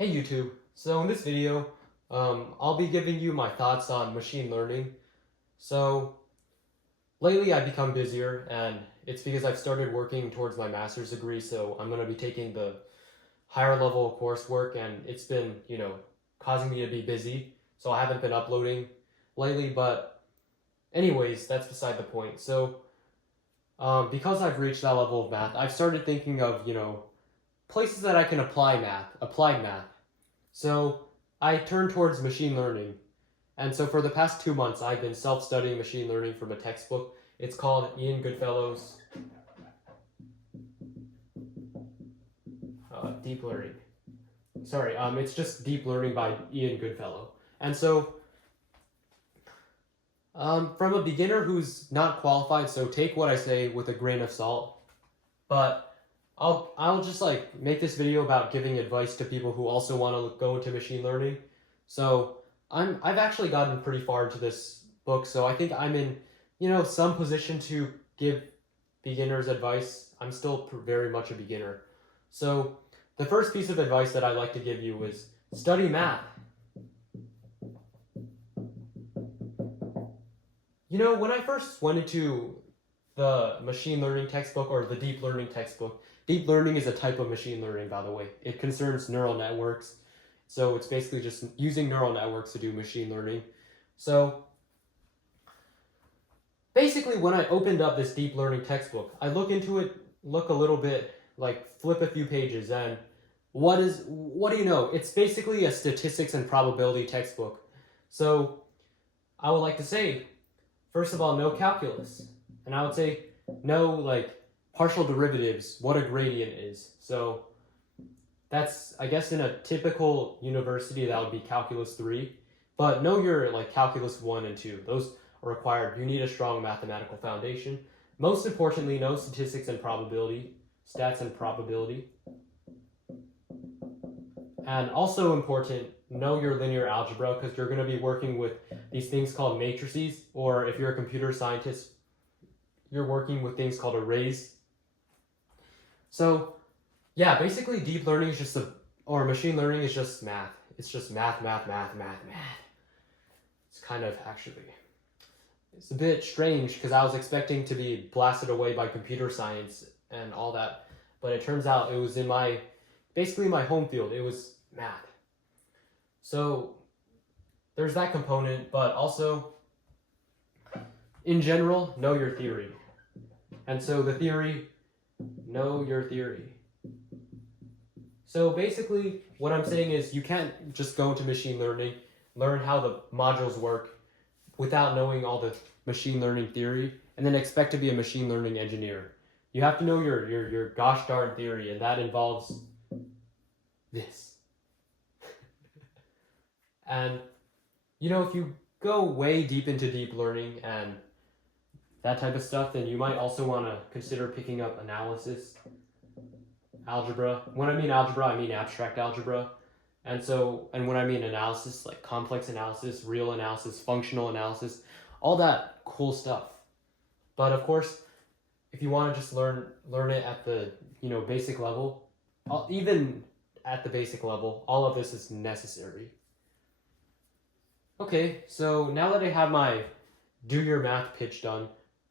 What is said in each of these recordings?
Hey YouTube, so in this video, I'll be giving you my thoughts on machine learning. So lately I've become busier and it's because I've started working towards my master's degree, so I'm going to be taking the higher level coursework and it's been, causing me to be busy. So I haven't been uploading lately, but anyways, that's beside the point. So because I've reached that level of math, I've started thinking of, places that I can applied math. So I turned towards machine learning. And so for the past 2 months, I've been self-studying machine learning from a textbook. It's called Ian Goodfellow's Deep Learning. Sorry, it's just Deep Learning by Ian Goodfellow. And so from a beginner who's not qualified, so take what I say with a grain of salt, but I'll just make this video about giving advice to people who also want to go into machine learning. So I've actually gotten pretty far into this book, so I think I'm in some position to give beginners advice. I'm still very much a beginner. So the first piece of advice that I'd like to give you is study math. When I first went into the machine learning textbook or the deep learning textbook, deep learning is a type of machine learning, by the way. It concerns neural networks. So it's basically just using neural networks to do machine learning. So basically when I opened up this deep learning textbook, I look into it, look a little bit, flip a few pages, and what do you know? It's basically a statistics and probability textbook. So I would like to say, first of all, no calculus. And I would say no partial derivatives, what a gradient is. So that's, I guess, in a typical university that would be calculus 3, but know your calculus 1 and 2. Those are required. You need a strong mathematical foundation. Most importantly, know statistics and probability, stats and probability. And also important, know your linear algebra, because you're going to be working with these things called matrices, or if you're a computer scientist, you're working with things called arrays. So yeah, basically deep learning is just or machine learning is just math. It's just math. It's kind of it's a bit strange because I was expecting to be blasted away by computer science and all that, but it turns out it was in basically my home field. It was math. So there's that component, but also in general, know your theory. And so the theory, know your theory. So basically what I'm saying is you can't just go into machine learning, learn how the modules work without knowing all the machine learning theory, and then expect to be a machine learning engineer. You have to know your gosh darn theory, and that involves this. And if you go way deep into deep learning and that type of stuff, then you might also want to consider picking up analysis, algebra. When I mean algebra, I mean abstract algebra. And when I mean analysis, complex analysis, real analysis, functional analysis, all that cool stuff. But of course, if you want to just learn it at the basic level, even at the basic level, all of this is necessary. Okay, so now that I have my do your math pitch done,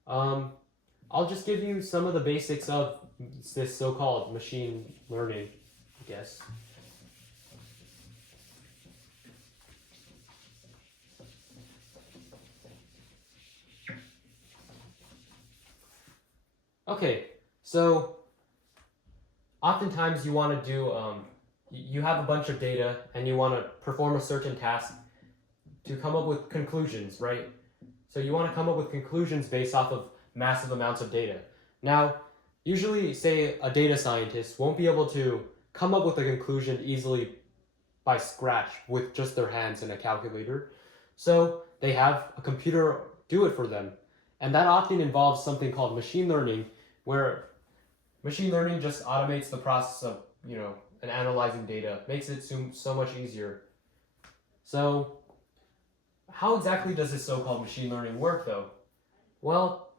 I'll just give you some of the basics of this so-called machine learning, I guess. Okay, so oftentimes you want to do, you have a bunch of data and you want to perform a certain task to come up with conclusions, right? So you want to come up with conclusions based off of massive amounts of data. Now, usually, say, a data scientist won't be able to come up with a conclusion easily by scratch with just their hands and a calculator. So they have a computer do it for them. And that often involves something called machine learning, where machine learning just automates the process of, and analyzing data, makes it so much easier. So how exactly does this so-called machine learning work, though? Well,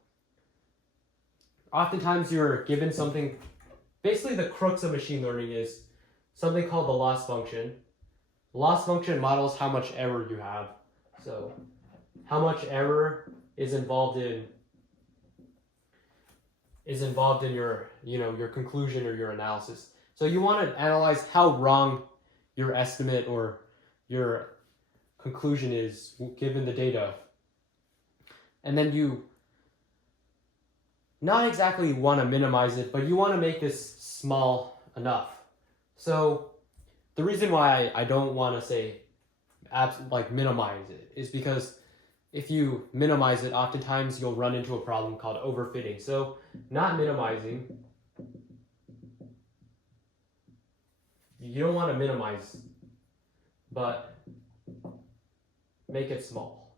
oftentimes you're given something. Basically, the crux of machine learning is something called the loss function. The loss function models how much error you have. So how much error is involved in your, your conclusion or your analysis. So you want to analyze how wrong your estimate or your conclusion is given the data. And then you not exactly want to minimize it, but you want to make this small enough. So the reason why I don't want to say minimize it is because if you minimize it, oftentimes you'll run into a problem called overfitting. So not minimizing, you don't want to minimize, but make it small.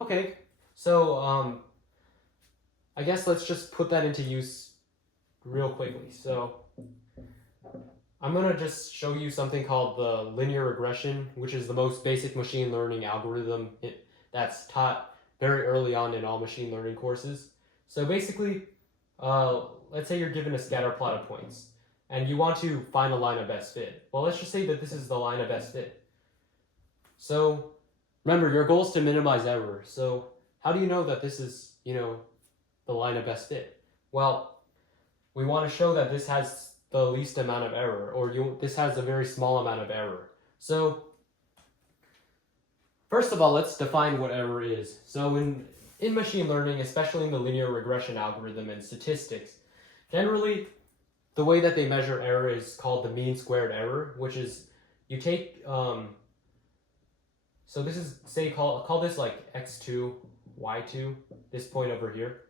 Okay, so I guess let's just put that into use real quickly. So I'm going to just show you something called the linear regression, which is the most basic machine learning algorithm that's taught very early on in all machine learning courses. So basically, let's say you're given a scatter plot of points, and you want to find a line of best fit. Well, let's just say that this is the line of best fit. So remember, your goal is to minimize error. So how do you know that this is, the line of best fit? Well, we want to show that this has the least amount of error, or this has a very small amount of error. So first of all, let's define what error is. So in machine learning, especially in the linear regression algorithm and statistics, generally the way that they measure error is called the mean squared error, which is you take so this is, say, call this like x2, y2, this point over here.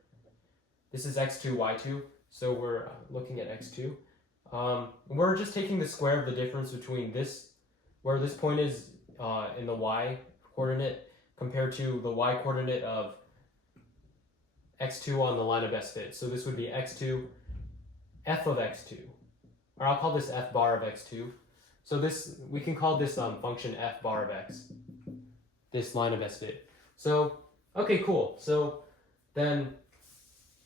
This is x2, y2, so we're looking at x2. We're just taking the square of the difference between this, where this point is in the y coordinate, compared to the y coordinate of x2 on the line of best fit. So this would be x2, f of x2, or I'll call this f bar of x2. So this, we can call this function f bar of x, this line of best fit. So, okay, cool. So then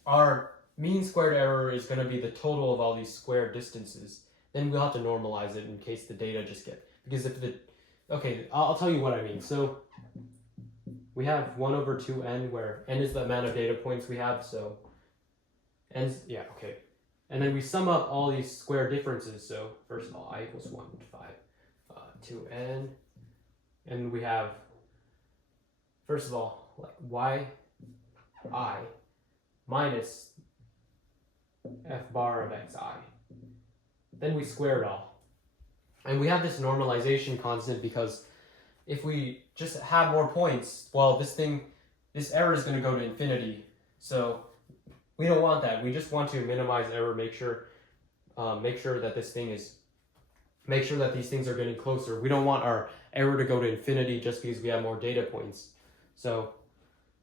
our mean squared error is going to be the total of all these squared distances. Then we'll have to normalize it in case the data just because if okay, I'll tell you what I mean. So we have 1 over 2n, where n is the amount of data points we have, so n's, yeah, okay. And then we sum up all these square differences. So first of all, I equals 1 to 5, 2n, and we have, first of all, like yi minus f bar of xi. Then we square it all. And we have this normalization constant because if we just have more points, well, this error is going to go to infinity. So we don't want that. We just want to minimize error, make sure that these things are getting closer. We don't want our error to go to infinity just because we have more data points. So,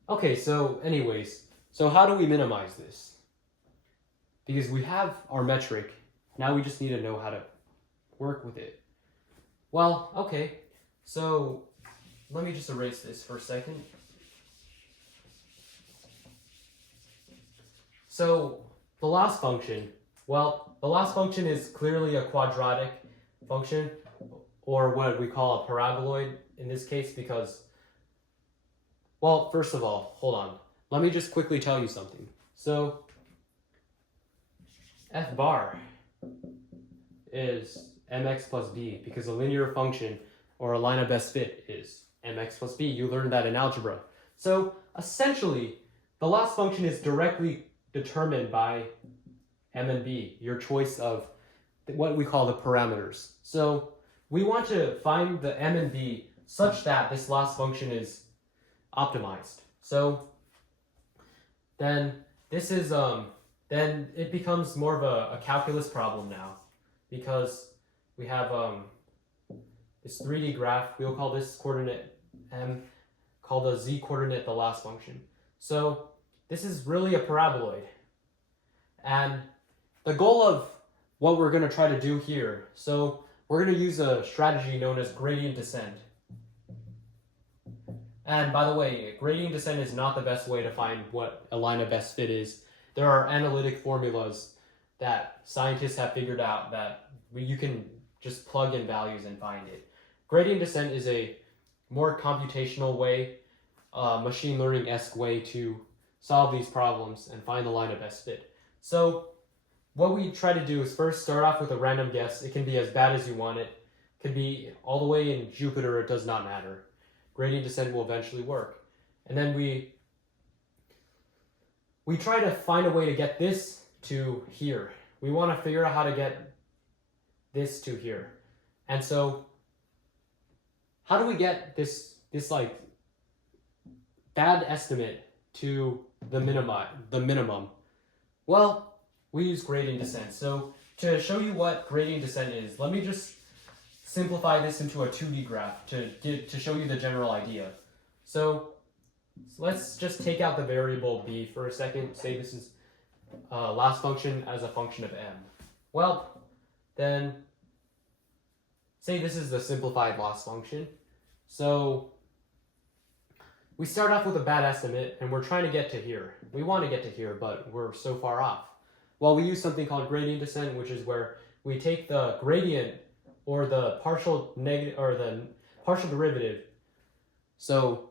okay, so anyways, so how do we minimize this? Because we have our metric, now we just need to know how to work with it. Well, okay, so let me just erase this for a second. So the loss function, well, the loss function is clearly a quadratic function, or what we call a paraboloid in this case, because, well, first of all, hold on. Let me just quickly tell you something. So f bar is mx plus b, because a linear function or a line of best fit is mx plus b. You learned that in algebra. So essentially, the loss function is directly determined by m and b, your choice of what we call the parameters. So we want to find the m and b such that this loss function is optimized. So then this is then it becomes more of a calculus problem now, because we have this 3D graph. We'll call this coordinate m, call the z coordinate the loss function. So this is really a paraboloid, and the goal of what we're going to try to do here, so we're going to use a strategy known as gradient descent. And by the way, gradient descent is not the best way to find what a line of best fit is. there are analytic formulas that scientists have figured out that you can just plug in values and find it. Gradient descent is a more computational way, machine learning-esque way to solve these problems and find the line of best fit. So what we try to do is first start off with a random guess. It can be as bad as you want it. It could be all the way in Jupiter, it does not matter. Gradient descent will eventually work. And then we try to find a way to get this to here. We want to figure out how to get this to here. And so how do we get this like bad estimate to the minimum? Well, we use gradient descent. So to show you what gradient descent is, let me just simplify this into a 2D graph to show you the general idea. So let's just take out the variable b for a second. Say this is loss function as a function of m. Well, then say this is the simplified loss function. So we start off with a bad estimate and we're trying to get to here. We want to get to here, but we're so far off. Well, we use something called gradient descent, which is where we take the gradient or the partial derivative. So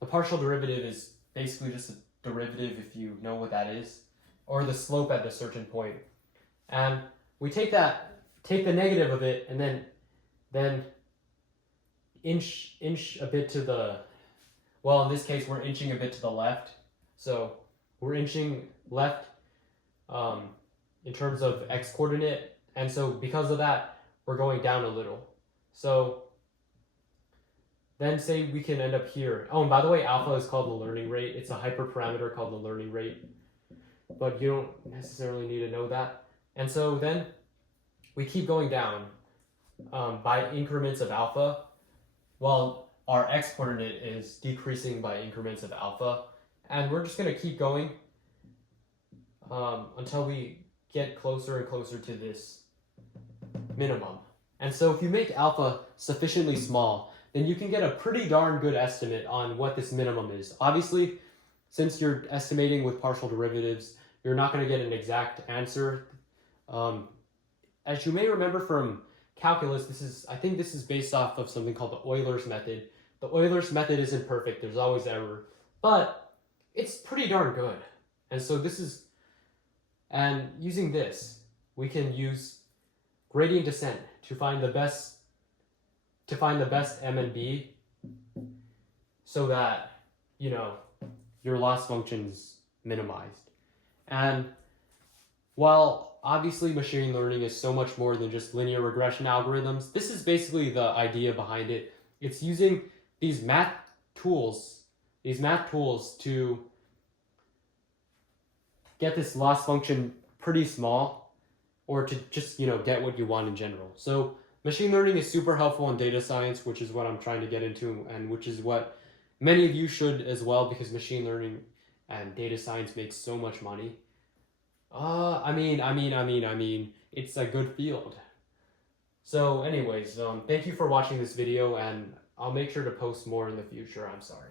the partial derivative is basically just a derivative, if you know what that is, or the slope at a certain point. And we take the negative of it, and then inch a bit to the, well, in this case, we're inching a bit to the left. So we're inching left in terms of x coordinate. And so because of that, we're going down a little. So then say we can end up here. Oh, and by the way, alpha is called the learning rate. It's a hyperparameter called the learning rate, but you don't necessarily need to know that. And so then we keep going down by increments of alpha, while our x coordinate is decreasing by increments of alpha. And we're just going to keep going until we get closer and closer to this minimum. And so if you make alpha sufficiently small, then you can get a pretty darn good estimate on what this minimum is. Obviously, since you're estimating with partial derivatives, you're not going to get an exact answer. As you may remember from calculus, I think this is based off of something called the Euler's method. The Euler's method isn't perfect, there's always error, but it's pretty darn good. And so and using this, we can use gradient descent to find the best m and b, so that, you know, your loss function's minimized. And while obviously machine learning is so much more than just linear regression algorithms, this is basically the idea behind it. It's using these math tools to get this loss function pretty small, or to just, you know, get what you want in general. So machine learning is super helpful in data science, which is what I'm trying to get into, and which is what many of you should as well, because machine learning and data science makes so much money. I mean, it's a good field. So anyways, thank you for watching this video, and I'll make sure to post more in the future. I'm sorry.